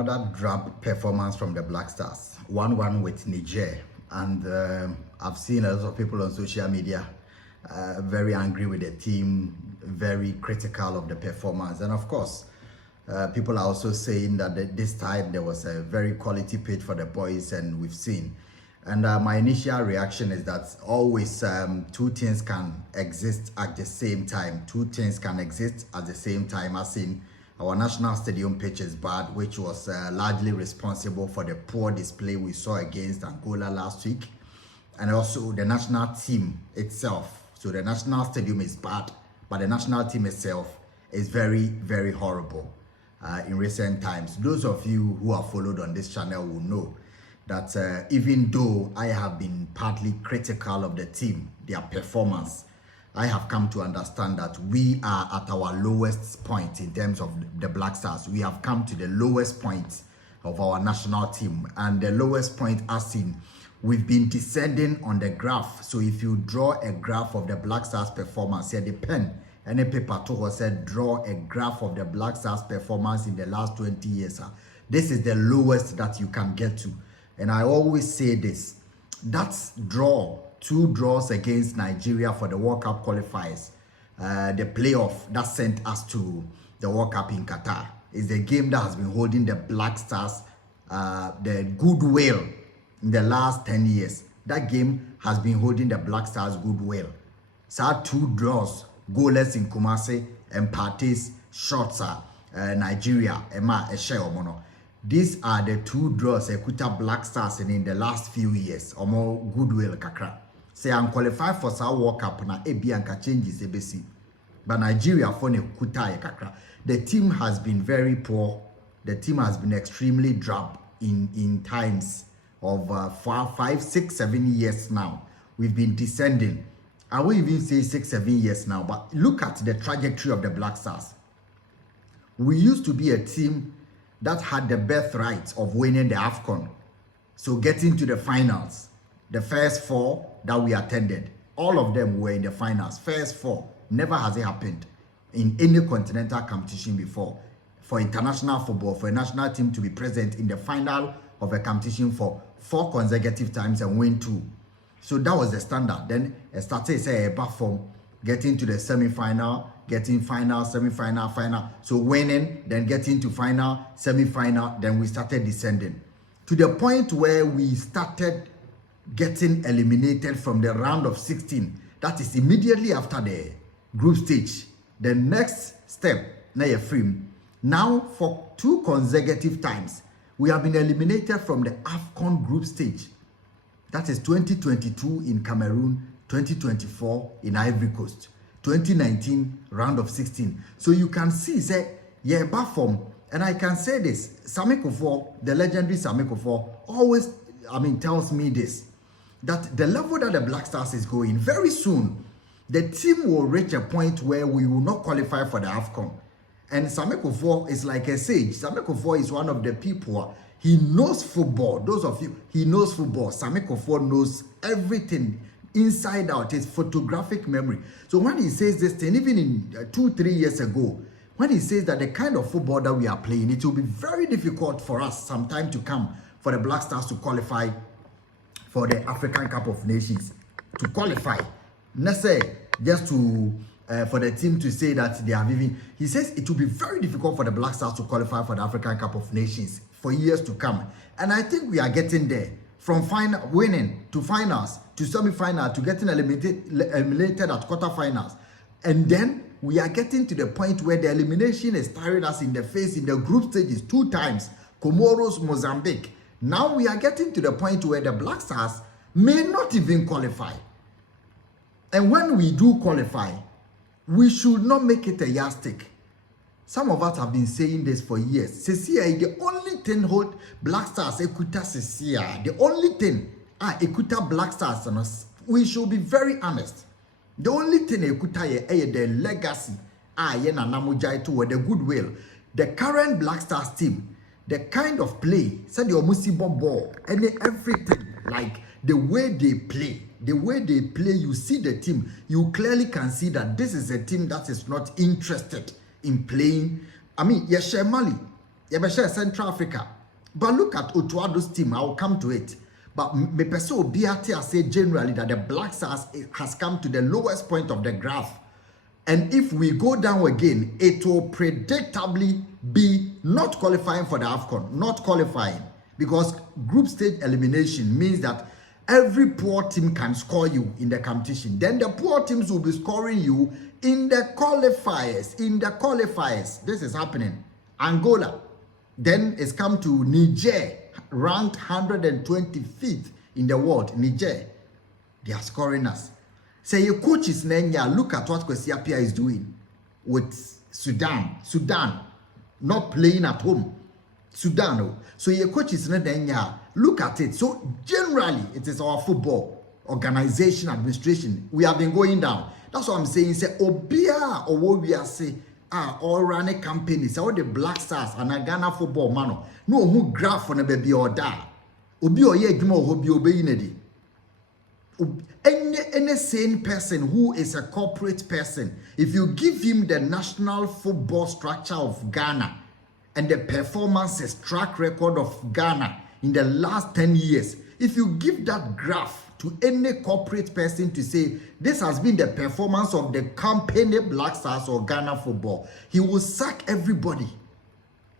another drab performance from the Black Stars. 1-1 with Niger. And I've seen a lot of people on social media very angry with the team, very critical of the performance. And of course, people are also saying that this time there was a very quality pitch for the boys, and we've seen. And my initial reaction is that always two things can exist at the same time. Two things can exist at the same time, as in our national stadium pitch is bad, which was largely responsible for the poor display we saw against Angola last week. And also the national team itself. So the national stadium is bad, but the national team itself is very, very horrible in recent times. Those of you who are followed on this channel will know that even though I have been partly critical of the team, their performance, I have come to understand that we are at our lowest point in terms of the Black Stars. We have come to the lowest point of our national team, and the lowest point as in we've been descending on the graph. So if you draw a graph of the Black Stars performance, here the pen and a paper to said draw a graph of the Black Stars performance in the last 20 years. This is the lowest that you can get to. And I always say this, that's two draws against Nigeria for the World Cup qualifiers. The playoff that sent us to the World Cup in Qatar is the game that has been holding the Black Stars the goodwill in the last 10 years. That game has been holding the Black Stars goodwill. So two draws, goalless in Kumasi, and parties, shots Nigeria, Emma, Eshe, these are the two draws Ekuta Black Stars in the last few years, or more goodwill kakra. Say I'm qualified for South World Cup na Ebianka changes ebesi. But Nigeria for Ekuta kakra. The team has been very poor. The team has been extremely drab in times of 5, 6, 7 years now. We've been descending. I will even say 6, 7 years now. But look at the trajectory of the Black Stars. We used to be a team that had the birthright of winning the AFCON. So getting to the finals, the first 4 that we attended, all of them were in the finals. First 4, never has it happened in any continental competition before. For international football, for a national team to be present in the final of a competition for 4 consecutive times and win 2. So that was the standard. Then it started say a platform, getting to the semi-final, getting final, semi-final, final. So winning, then getting to final, semi-final, then we started descending. To the point where we started getting eliminated from the round of 16. That is immediately after the group stage. The next step, now for 2 consecutive times, we have been eliminated from the AFCON group stage. That is 2022 in Cameroon, 2024 in Ivory Coast, 2019 round of 16. So you can see, say, yeah, form. And I can say this, Sammy Kufuor, the legendary Sammy Kufuor, always, tells me this, that the level that the Black Stars is going, very soon, the team will reach a point where we will not qualify for the AFCON. And Sammy Kufuor is like a sage. Sammy Kufuor is one of the people, he knows football. Those of you, he knows football. Sammy Kufuor knows everything inside out, his photographic memory. So when he says this thing, even in 2-3 years ago, when he says that the kind of football that we are playing, it will be very difficult for us some time to come for the Black Stars to qualify for the African Cup of Nations. To qualify, let's say, just to for the team to say that they have even, he says it will be very difficult for the Black Stars to qualify for the African Cup of Nations for years to come. And I think we are getting there. From final winning to finals to semi-final to getting eliminated at quarterfinals, and then we are getting to the point where the elimination is staring us in the face in the group stages 2 times, Comoros, Mozambique. Now we are getting to the point where the Black Stars may not even qualify. And when we do qualify, we should not make it a yardstick. Some of us have been saying this for years. Sesia, the only thing hold Black Stars, Ekuta Sesia, the only thing, Ekuta Black Stars, we should be very honest. The only thing Ekuta is the legacy, yena namujai to the goodwill. The current Black Stars team, the kind of play, said the Omusi ball, and everything, like the way they play, you see the team, you clearly can see that this is a team that is not interested in playing. Yeshe Mali, Yebeshe Central Africa. But look at Otuado's team. I will come to it. But me peso Biate I say generally that the Black Stars has come to the lowest point of the graph. And if we go down again, it will predictably be not qualifying for the AFCON, not qualifying. Because group stage elimination means that every poor team can score you in the competition. Then the poor teams will be scoring you in the qualifiers. This is happening. Angola. Then it's come to Niger, ranked 125th in the world. Niger. They are scoring us. Say your coach is Nenya, look at what Kwesi Appiah is doing with Sudan. Sudan not playing at home. Sudan. So your coach is Nenya, look at it. So generally, it is our football organization, administration. We have been going down. That's what I'm saying. Say Obia or what we are saying. All running companies, all the Black Stars and Ghana football man. No who graph on a baby or da. Obi or ye gimo hobi obeyinedi. Any sane person who is a corporate person, if you give him the national football structure of Ghana and the performances track record of Ghana in the last 10 years, if you give that graph to any corporate person to say this has been the performance of the company Black Stars or Ghana football, he will sack everybody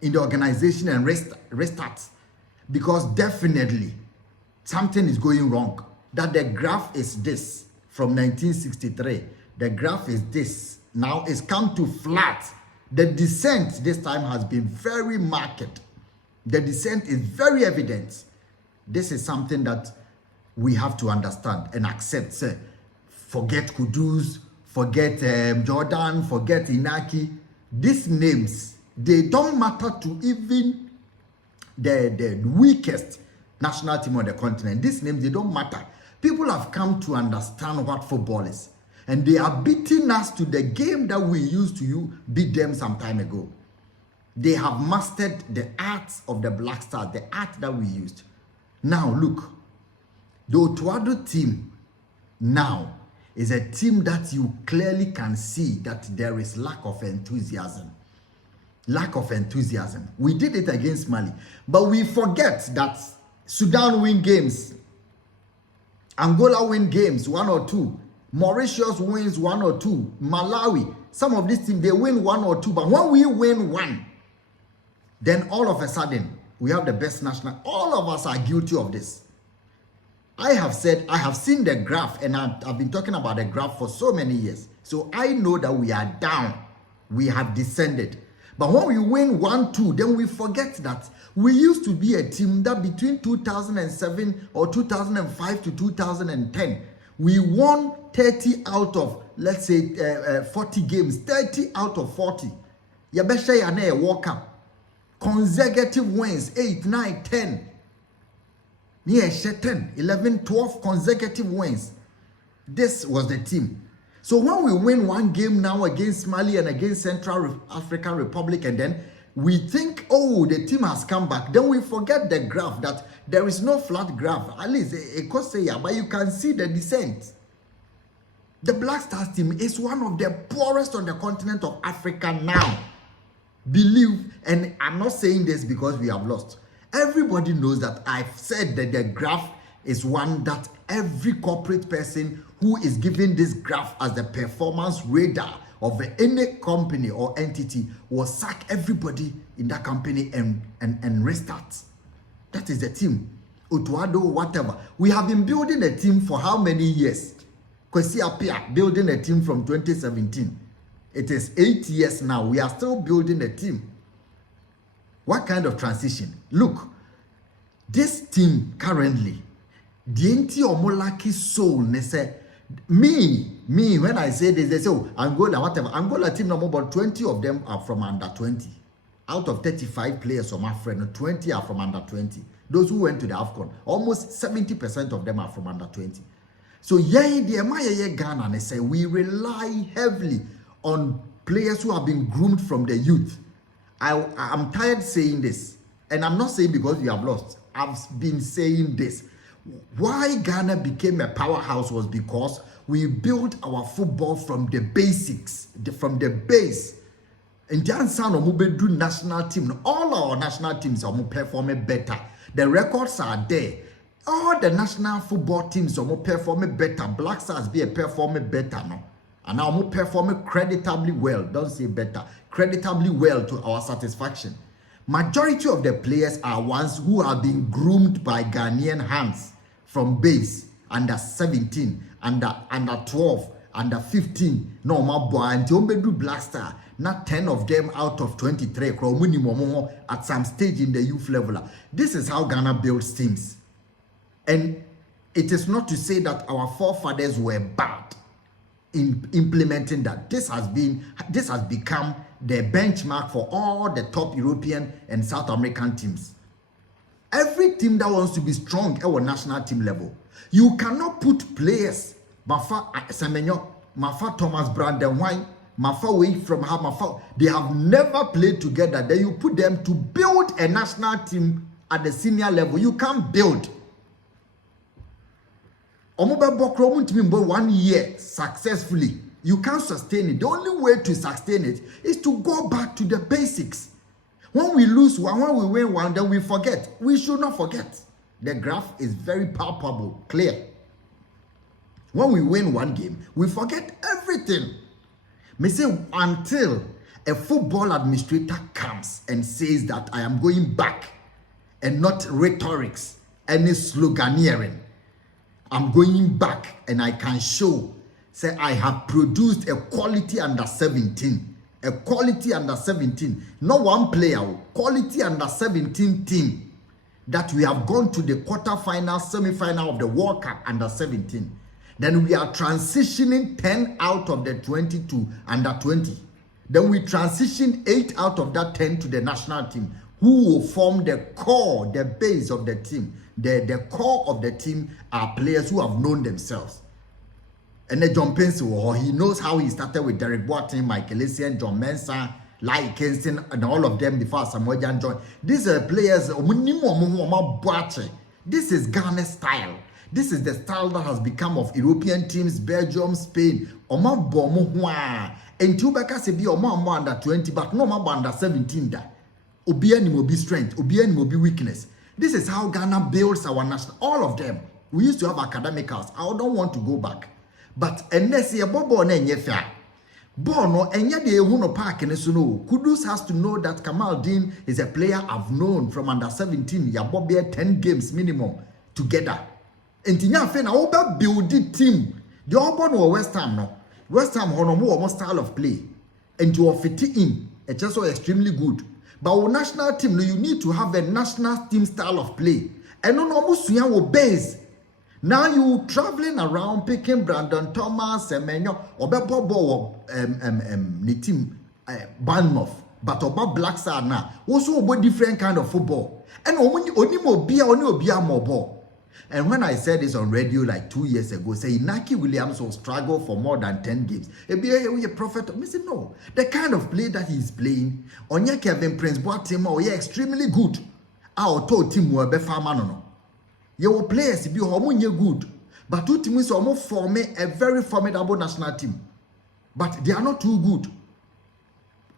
in the organization and restart, because definitely something is going wrong. That the graph is this from 1963. The graph is this. Now it's come to flat. The descent this time has been very marked. The descent is very evident. This is something that we have to understand and accept. Say, forget Kudus, forget Jordan, forget Inaki. These names, they don't matter to even the weakest national team on the continent. These names, they don't matter. People have come to understand what football is. And they are beating us to the game that we used to beat them some time ago. They have mastered the art of the Black Stars, the art that we used. Now, look. The Otuado team now is a team that you clearly can see that there is lack of enthusiasm. Lack of enthusiasm. We did it against Mali. But we forget that Sudan win games. Angola win games, 1 or 2. Mauritius wins 1 or 2. Malawi, some of these teams, they win 1 or 2. But when we win 1, then all of a sudden, we have the best national. All of us are guilty of this. I have said, I have seen the graph, and I've been talking about the graph for so many years. So I know that we are down. We have descended. But when we win 1-2, then we forget that we used to be a team that between 2007 or 2005 to 2010, we won 30 out of, let's say, 40 games. 30 out of 40. Yabesha Yane World Cup. Consecutive wins, 8, 9, 10. Near 10, 11, 12 consecutive wins. This was the team. So when we win one game now against Mali and against Central African Republic, and then we think, oh, the team has come back, then we forget the graph, that there is no flat graph. At least but you can see the descent. The Black Stars team is one of the poorest on the continent of Africa now. Believe, and I'm not saying this because we have lost. Everybody knows that I've said that the graph is one that every corporate person who is giving this graph as the performance radar of any company or entity will sack everybody in that company and restart. That is the team. Otuado, whatever. We have been building a team for how many years? Kwesi Appiah building a team from 2017. It is 8 years now. We are still building a team. What kind of transition? Look, this team currently, the entire Omolaki soul, they say, me, when I say this, they say, oh, Angola, whatever. Angola team number, but 20 of them are from under 20. Out of 35 players from Africa, 20 are from under 20. Those who went to the AFCON, almost 70% of them are from under 20. So, Ghana, they say, we rely heavily on players who have been groomed from the youth. I'm tired saying this, and I'm not saying because we have lost. I've been saying this. Why Ghana became a powerhouse was because we built our football from the basics, from the base. In Jansan or do national team, all our national teams are performing better. The records are there. All the national football teams are performing better. Black Stars be performing better, no? And now more performing creditably well. Don't say better, creditably well to our satisfaction. Majority of the players are ones who have been groomed by Ghanaian hands from base, under 17, under 12, under 15. No more boy until do Black Star. Not 10 of them out of 23 at some stage in the youth level. This is how Ghana builds teams. And it is not to say that our forefathers were bad in implementing that. This has become the benchmark for all the top European and South American teams. Every team that wants to be strong at our national team level, you cannot put players, Mafa Semenyo, Mafa Thomas Brandon Wine, Mafa away from her, Mafa. They have never played together. Then you put them to build a national team at the senior level. You can't build. Omoba Bokro to 1 year successfully. You can't sustain it. The only way to sustain it is to go back to the basics. When we lose one, when we win one, then we forget. We should not forget. The graph is very palpable, clear. When we win one game, we forget everything. Me say until a football administrator comes and says that I am going back and not rhetorics, any sloganeering. I'm going back and I can show, say I have produced a quality under 17. A quality under 17. Not one player, quality under 17 team that we have gone to the quarterfinal, semi-final of the World Cup under 17. Then we are transitioning 10 out of the 20 to under 20. Then we transition 8 out of that 10 to the national team, who will form the core, the base of the team. The core of the team are players who have known themselves. And then John Pencil, he knows how he started with Derek Boateng, Michael Essien, John Mensah, Lai Kingston, and all of them before Samuel Jan joined. These are players, this is Ghana's style. This is the style that has become of European teams, Belgium, Spain. Oma bomo hwa. And Tubaka se bi oma under 20, but no ma under 17 da. Obia ni mo be strength, obia ni mo be weakness. This is how Ghana builds our national. All of them. We used to have academicals. I don't want to go back. But unless you bobo na enye fair. Bono enye de ehuno park ne so no. Kudus has to know that Kamal Dean is a player I've known from under 17. Ya bobe 10 games minimum together. Entinya fe na oba build the team. The obo no West Ham no. West Ham hono mo style of play. And you fit in. It's just so extremely good. But our national team, you need to have a national team style of play. And no musuya will base. Now you traveling around picking Brandon Thomas, Semenyo, Obebobo, the team, Bournemouth, but Oba Black Star now. Also about different kind of football. And only more beer, only beer more ball. And when I said this on radio like 2 years ago, say Inaki Williams will struggle for more than 10 games. A prophet. I said no. The kind of play that he's playing, Onya Kevin Prince Boateng, or extremely good. Our told team will be farmano. Your players be homunye good, but two teams almost form a very formidable national team. But they are not too good.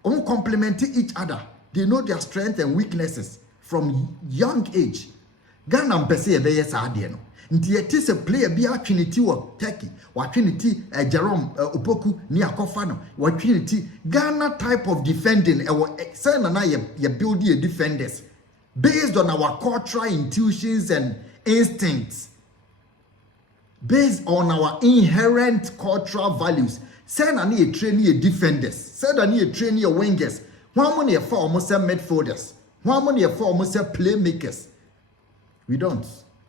All complementing each other. They know their strengths and weaknesses from young age. Ghana mpese ebeye saade no. Nti it a player bi atwiniti wo Turkey, wa twiniti Jerome Opoku ni akofa no, wa twiniti Ghana type of defending say na ye build the defenders based on our cultural intuitions and instincts. Based on our inherent cultural values. Say na ye train ye defenders, say na ye train ye wingers. One money for almost midfielders. One money for almost playmakers. We don't.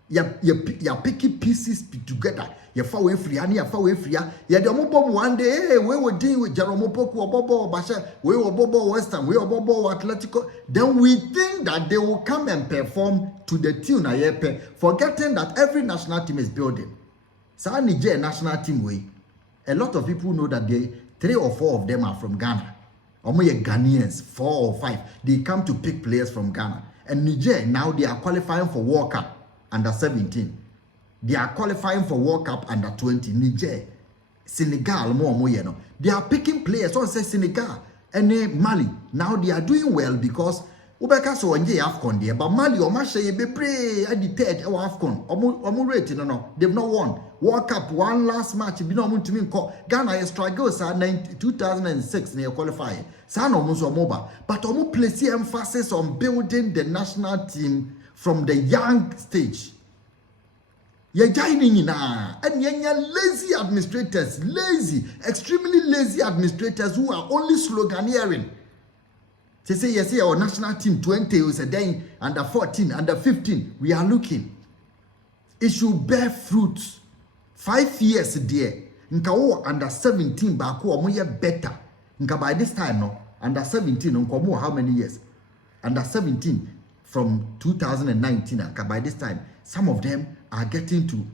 You're picking pieces together. You're far away free, and you're far away free. You're the mobile one day. Hey, we will deal with Jerome Opoku or Bobo Basha. We will Bobo Western. We will Bobo Atletico. Then we think that they will come and perform to the tune of Yepe, forgetting that every national team is building. So Niger national team way. A lot of people know that 3 or 4 of them are from Ghana. Omoye Ghanaians, 4 or 5. They come to pick players from Ghana. And Niger, now they are qualifying for World Cup under 17. They are qualifying for World Cup under 20. Niger, Senegal, more, they are picking players. So say Senegal, and Mali. Now they are doing well because Ubeka so onje AFCON there, but Mali or Masha bebre at the third AFCON. Omu rate no. They've not won. World Cup one last match. Be no to me call Ghana struggle 2006 near qualify. San almost moba, but omu place emphasis on building the national team from the young stage. You're joining na and you're lazy administrators, extremely lazy administrators who are only sloganeering. They say, yes, our national team 20 is a day, under 14, under 15, we are looking. It should bear fruit. 5 years there. Nka under 17 back omoye better. Nka by this time no, under 17 nko how many years? Under 17 from 2019 nka by this time some of them are getting to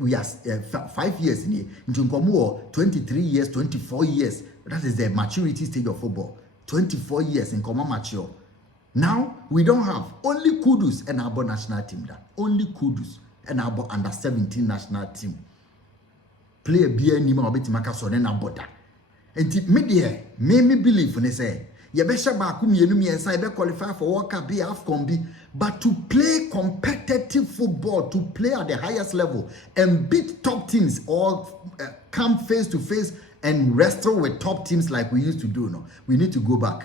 we are 5 years in here. Into nko 23 years, 24 years. That is the maturity stage of football. 24 years in common mature. Now we don't have only Kudus and our national team that only Kudus and our under 17 national team. Play a beer nima obeti makaso na boda. Enti media me believe when they say ye be shaba ku mienu miensa be qualify for World Cup be AFCON be, but to play competitive football, to play at the highest level and beat top teams or come face to face and wrestle with top teams like we used to do no, we need to go back.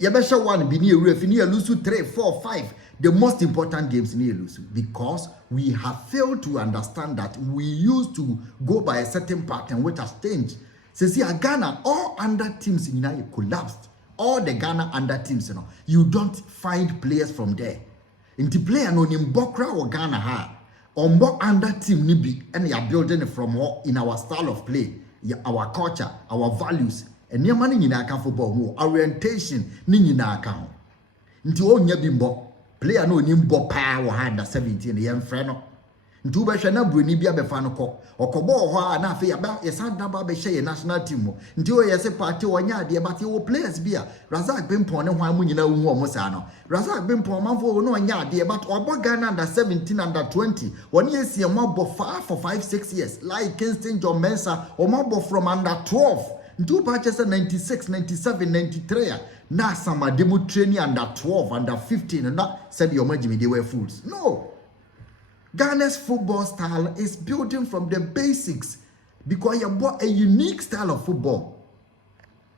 Yabesha one be near ref near lose 3, 4, 5 the most important games near lose because we have failed to understand that we used to go by a certain pattern which has changed. See Ghana, all under teams in United collapsed. All the Ghana under teams, you don't find players from there. In the player no Nimbokra or Ghana ha or more under team nibi and you are building it from in our style of play. Our culture, our values, and your money in our football, orientation, nini na account. Into all bimbo, player no nimbo power under 17, the young friend. Into Bashana Brunibia Befano or Kobo, and I feel about a son number Beshay national team. Into a party or yard, but you will players beer. Razak Bimpon and one winner Mosano. Razak Bimpon, Mambo, no yard, but or Ghana under 17, under 20. 1 year see a mob of 5 6 years, like Kingston, John Mensa, or mob from under 12. Two patches 96, 97, 93. Now some are demo training under 12, under 15, and not said your imagine they were fools. No. Ghana's football style is building from the basics because you bought a unique style of football.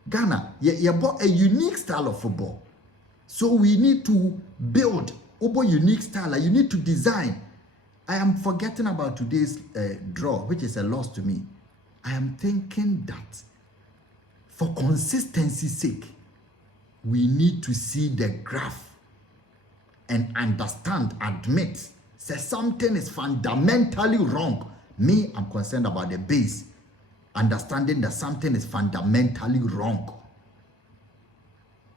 Ghana, you bought a unique style of football. So we need to build a unique style. You need to design. I am forgetting about today's draw, which is a loss to me. I am thinking that for consistency's sake, we need to see the graph and understand, admit, say something is fundamentally wrong. Me, I'm concerned about the base. Understanding that something is fundamentally wrong.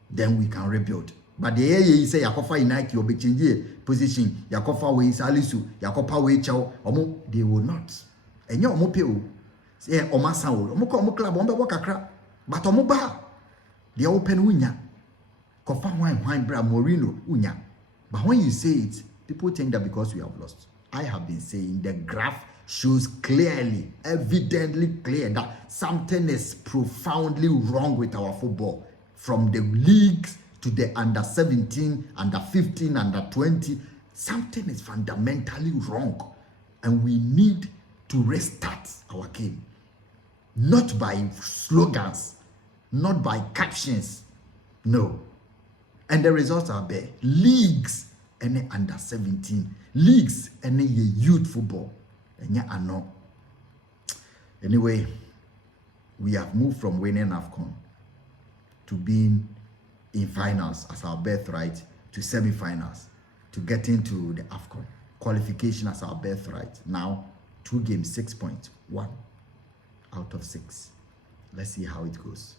Then we can rebuild. But the AAE say Yakofa United will be changing position. Yakofa way Salisu, Yakofa way Chow, they will not. And you omo pay say Oma Sound, Omo club, Omba Wakakra, but Omoba, they open unya. Kofa wine bra Morino unya. But when you say it, people think that because we have lost. I have been saying the graph shows clearly, evidently clear that something is profoundly wrong with our football. From the leagues to the under 17, under 15, under 20, something is fundamentally wrong. And we need to restart our game. Not by slogans, not by captions. No. And the results are there. Leagues and under 17. Leagues and youth football. And I know. Anyway, we have moved from winning AFCON to being in finals as our birthright, to semi-finals, to getting to the AFCON. Qualification as our birthright. Now, 2 games, 6 points. 1 out of 6. Let's see how it goes.